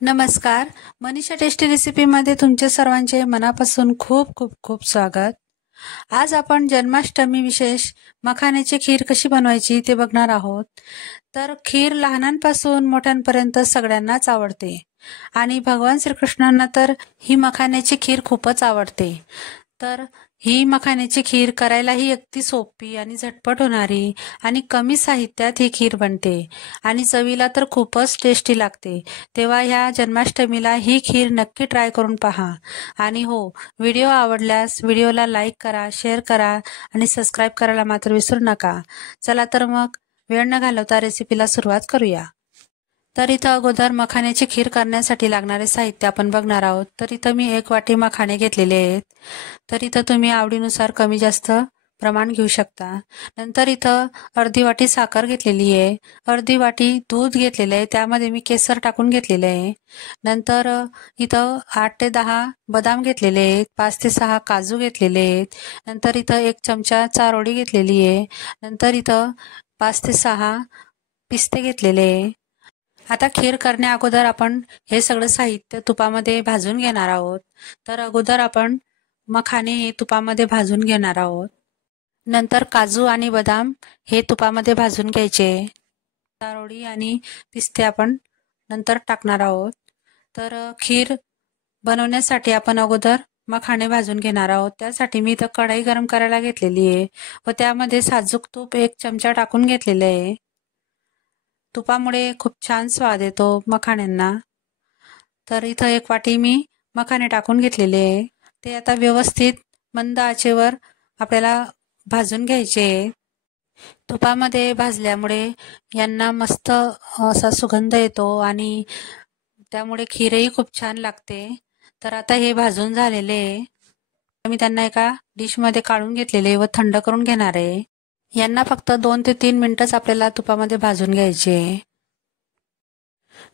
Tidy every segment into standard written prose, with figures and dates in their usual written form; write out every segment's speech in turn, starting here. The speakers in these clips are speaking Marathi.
नमस्कार. मनीषा टेस्टी रेसिपीमध्ये तुमचे सर्वांचे मनापासून खूप खूप खूप स्वागत. आज आपण जन्माष्टमी विशेष मखाण्याची खीर कशी बनवायची ते बघणार आहोत. तर खीर लहानांपासून मोठ्यांपर्यंत सगळ्यांनाच आवडते आणि भगवान श्रीकृष्णांना तर ही मखाण्याची खीर खूपच आवडते. तर ही मखाण्याची खीर करायलाही अगदी सोपी आणि झटपट होणारी आणि कमी साहित्यात ही खीर बनते आणि चवीला तर खूपच टेस्टी लागते. तेव्हा ह्या जन्माष्टमीला ही खीर नक्की ट्राय करून पहा. आणि हो, व्हिडिओ आवडल्यास व्हिडिओला लाईक करा, शेअर करा आणि सबस्क्राईब करायला मात्र विसरू नका. चला तर मग वेळ न घालवता रेसिपीला सुरुवात करूया. तर इथं अगोदर मखाण्याची खीर करण्यासाठी लागणारे साहित्य आपण बघणार आहोत. तर इथं मी 1 वाटी मखाणे घेतलेले आहेत. तर इथं तुम्ही आवडीनुसार कमी जास्त प्रमाण घेऊ शकता. नंतर इथं अर्धी वाटी साखर घेतलेली आहे, अर्धी वाटी दूध घेतलेलं आहे, त्यामध्ये मी केसर टाकून घेतलेलं आहे. नंतर इथं 8 ते 10 बदाम घेतलेले आहेत, 5 ते 6 काजू घेतलेले आहेत. नंतर इथं 1 चमचा चारोळी घेतलेली आहे. नंतर इथं 5 ते 6 पिस्ते घेतलेले आहे. आता खीर करण्या अगोदर आपण हे सगळं साहित्य तुपामध्ये भाजून घेणार आहोत. तर अगोदर आपण मखाणे हे तुपामध्ये भाजून घेणार आहोत. नंतर काजू आणि बदाम हे तुपामध्ये भाजून घ्यायचे. चारोळी आणि पिस्ते आपण नंतर टाकणार आहोत. तर खीर बनवण्यासाठी आपण अगोदर मखाणे भाजून घेणार आहोत. त्यासाठी मी इथं कढई गरम करायला घेतलेली आहे व त्यामध्ये साजूक तूप 1 चमचा टाकून घेतलेलं आहे. तुपामुळे खूप छान स्वाद येतो मखाण्यांना. तर इथं 1 वाटी मी मखाणे टाकून घेतलेले आहे. ते आता व्यवस्थित मंद आचेवर आपल्याला भाजून घ्यायचे. तुपामध्ये भाजल्यामुळे यांना मस्त असा सुगंध येतो आणि त्यामुळे खीरही खूप छान लागते. तर आता हे भाजून झालेले मी त्यांना एका डिशमध्ये काढून घेतलेले व थंड करून घेणार आहे. यांना फक्त 2 ते 3 मिनिटच आपल्याला तुपामध्ये भाजून घ्यायचे.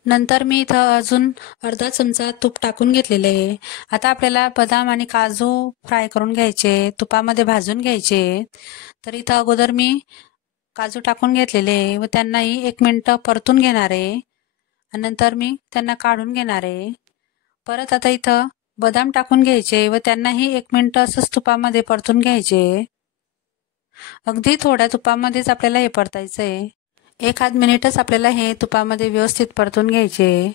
नंतर मी इथं अजून अर्धा चमचा तूप टाकून घेतलेले आहे. आता आपल्याला बदाम आणि काजू फ्राय करून घ्यायचे, तुपामध्ये भाजून घ्यायचे. तर इथं अगोदर मी काजू टाकून घेतलेले व त्यांनाही 1 मिनिट परतून घेणार आहे आणि नंतर मी त्यांना काढून घेणार आहे. परत आता इथं बदाम टाकून घ्यायचे व त्यांनाही 1 मिनिट असंच तुपामध्ये परतून घ्यायचे. अगदी थोड्या तुपामध्येच आपल्याला हे परतायचंय. 1 मिनिटच आपल्याला हे तुपामध्ये व्यवस्थित परतून घ्यायचे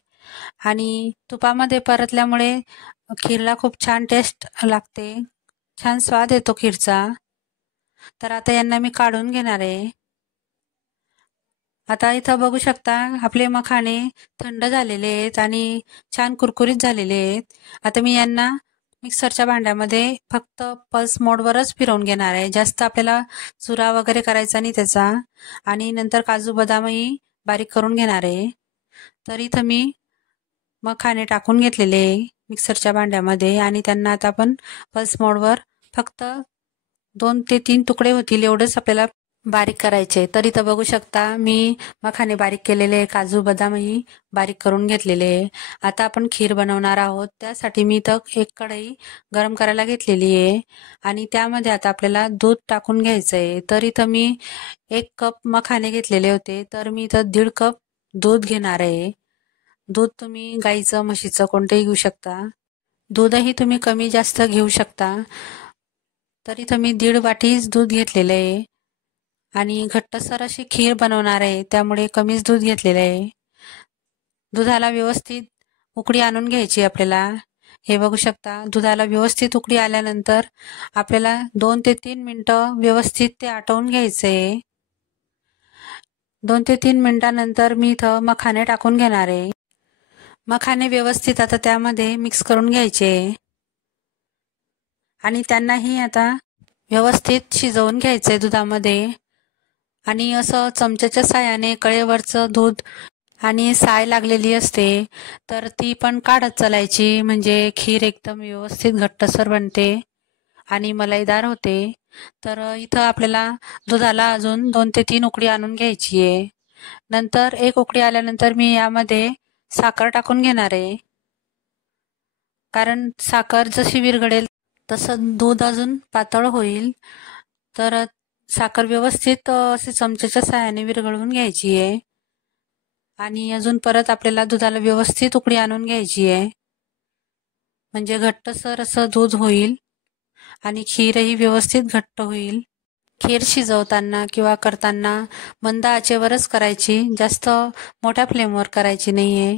आणि तुपामध्ये परतल्यामुळे खीरला खूप छान टेस्ट लागते, छान स्वाद येतो खीरचा. तर आता यांना मी काढून घेणार आहे. आता इथं बघू शकता आपले मखाणे थंड झालेले आहेत आणि छान कुरकुरीत झालेले आहेत. आता मी यांना मिक्सरच्या भांड्यामध्ये फक्त पल्स मोडवरच फिरवून घेणार आहे. जास्त आपल्याला चुरा वगैरे करायचा नाही त्याचा. आणि नंतर काजू बदामही बारीक करून घेणार आहे. तर इथं मी मखाणे टाकून घेतलेले मिक्सरच्या भांड्यामध्ये आणि त्यांना आता आपण पल्स मोडवर फक्त 2 ते 3 तुकडे होतील एवढंच आपल्याला बारीक करायचे. तर इथं बघू शकता मी मखाणे बारीक केलेले, काजू बदामही बारीक करून घेतलेले. आता आपण खीर बनवणार आहोत. त्यासाठी मी इथं 1 कढई गरम करायला घेतलेली आहे आणि त्यामध्ये आता आपल्याला दूध टाकून घ्यायचंय. तर इथं मी 1 कप मखाणे घेतलेले होते, तर मी इथं 1.5 कप दूध घेणार आहे. दूध तुम्ही गाईचं, म्हशीचं कोणतंही घेऊ शकता. दूधही तुम्ही कमी जास्त घेऊ शकता. तर इथं मी 1.5 वाटीच दूध घेतलेलं आहे आणि घट्टसर अशी खीर बनवणार आहे, त्यामुळे कमीच दूध घेतलेलं आहे. दुधाला व्यवस्थित उकळी आणून घ्यायची आपल्याला. हे बघू शकता दुधाला व्यवस्थित उकळी आल्यानंतर आपल्याला 2 ते 3 मिनिटं व्यवस्थित ते आटवून घ्यायचंय. 2 ते 3 मिनिटांनंतर मी इथं मखाणे टाकून घेणार आहे. मखाणे व्यवस्थित आता त्यामध्ये मिक्स करून घ्यायचे आणि त्यांनाही आता व्यवस्थित शिजवून घ्यायचंय दुधामध्ये. आणि असं चमच्याच्या साहाय्याने कळेवरचं दूध आणि साय लागलेली असते तर ती पण काढत चालायची, म्हणजे खीर एकदम व्यवस्थित घट्टसर बनते आणि मलाईदार होते. तर इथं आपल्याला दुधाला अजून 2 ते 3 उकळी आणून घ्यायची आहे. नंतर 1 उकळी आल्यानंतर मी यामध्ये साखर टाकून घेणार आहे, कारण साखर जशी विरघळेल तसं दूध अजून पातळ होईल. तर साखर व्यवस्थित असे चमच्याच्या साहाय्याने विरघळवून घ्यायची आहे आणि अजून परत आपल्याला दुधाला व्यवस्थित उकळी आणून घ्यायची आहे, म्हणजे घट्टसर असं दूध होईल आणि खीरही व्यवस्थित घट्ट होईल. खीर शिजवताना किंवा करताना मंद आचेवरच करायची, जास्त मोठ्या फ्लेमवर करायची नाहीये.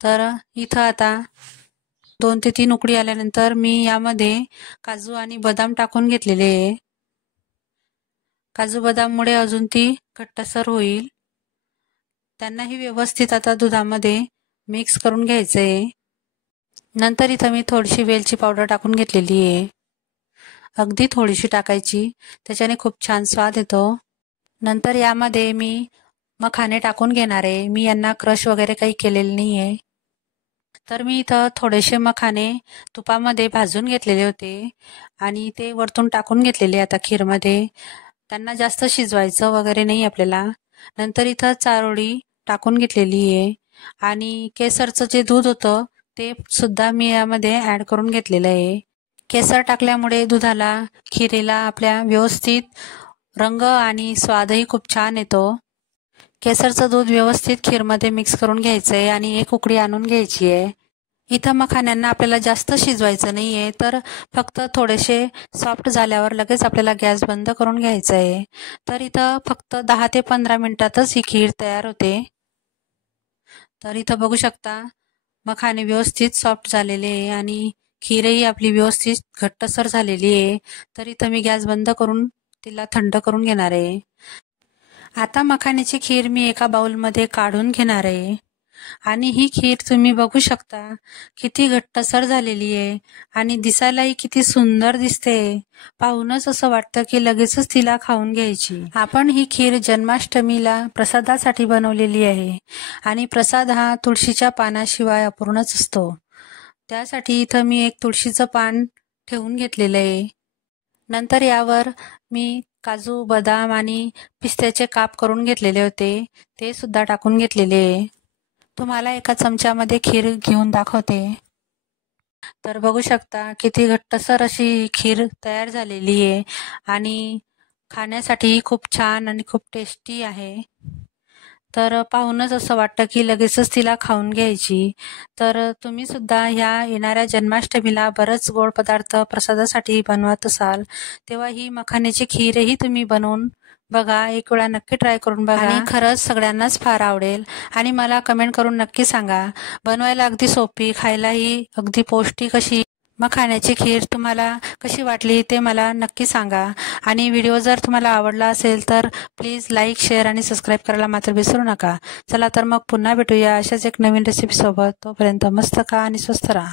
तर इथं आता 2 ते 3 उकळी आल्यानंतर मी यामध्ये काजू आणि बदाम टाकून घेतलेले आहे. काजू बदाममुळे अजून ती घट्टसर होईल. त्यांनाही व्यवस्थित आता दुधामध्ये मिक्स करून घ्यायचं आहे. नंतर इथं मी थोडीशी वेलची पावडर टाकून घेतलेली आहे, अगदी थोडीशी टाकायची, त्याच्याने खूप छान स्वाद येतो. नंतर यामध्ये मी मखाने टाकून घेणार आहे. मी यांना क्रश वगैरे काही केलेलं नाही आहे. तर मी इथं थोडेसे मखाने तुपामध्ये भाजून घेतलेले होते आणि ते वरतून टाकून घेतलेले आता खीरमध्ये. त्यांना जास्त शिजवायचं वगैरे नाही आपल्याला. नंतर इथं चारोळी टाकून घेतलेली आहे आणि केसरचं जे दूध होतं ते सुद्धा मी यामध्ये ॲड करून घेतलेलं आहे. केसर टाकल्यामुळे दुधाला, खिरीला आपल्या व्यवस्थित रंग आणि स्वादही खूप छान येतो. केसरचं दूध व्यवस्थित खीरमध्ये मिक्स करून घ्यायचं आहे आणि एक उकळी आणून घ्यायची आहे. इथं मखाण्यांना आपल्याला जास्त शिजवायचं नाही आहे, तर फक्त थोडेसे सॉफ्ट झाल्यावर लगेच आपल्याला गॅस बंद करून घ्यायचा आहे. तर इथं फक्त 10 ते 15 मिनिटातच ही खीर तयार होते. तर इथं बघू शकता मखाने व्यवस्थित सॉफ्ट झालेले आहे आणि खीरही आपली व्यवस्थित घट्टसर झालेली आहे. तर इथं मी गॅस बंद करून तिला थंड करून घेणार आहे. आता मखाण्याची खीर मी एका बाउलमध्ये काढून घेणार आहे आणि ही खीर तुम्ही बघू शकता किती घट्टसर झालेली आहे आणि दिसायलाही किती सुंदर दिसते. पाहूनच असं वाटतं की लगेचच तिला खाऊन घ्यायची. आपण ही खीर जन्माष्टमीला प्रसादासाठी बनवलेली आहे आणि प्रसाद हा तुळशीच्या पानाशिवाय अपूर्णच असतो. त्यासाठी इथं मी एक तुळशीचं पान ठेवून घेतलेलं आहे. नंतर यावर मी काजू, बदाम आणि पिस्त्याचे काप करून घेतलेले होते, ते सुद्धा टाकून घेतलेले आहे. तुम्हाला एका चमच्यामध्ये खीर घेऊन दाखवते. तर बघू शकता किती घट्टसर अशी खीर तयार झालेली आहे आणि खाण्यासाठी खूप छान आणि खूप टेस्टी आहे. तर पाहूनच असं वाटतं की लगेचच तिला खाऊन घ्यायची. तर तुम्ही सुद्धा ह्या येणाऱ्या जन्माष्टमीला बरेच गोड पदार्थ प्रसादासाठी बनवत असाल, तेव्हा ही मखाण्याची खीरही तुम्ही बनवून बघा. एक वेळा नक्की ट्राय करून बघा आणि खरंच सगळ्यांनाच फार आवडेल. आणि मला कमेंट करून नक्की सांगा, बनवायला अगदी सोपी, खायलाही अगदी पौष्टिक अशी मखाण्याची खीर तुम्हाला कशी वाटली ते मला नक्की सांगा. आणि व्हिडिओ जर तुम्हाला आवडला असेल तर प्लीज लाईक, शेअर आणि सबस्क्राईब करायला मात्र विसरू नका. चला तर मग पुन्हा भेटूया अशाच एक नवीन रेसिपी सोबत. तोपर्यंत मस्त खा आणि स्वस्त राहा.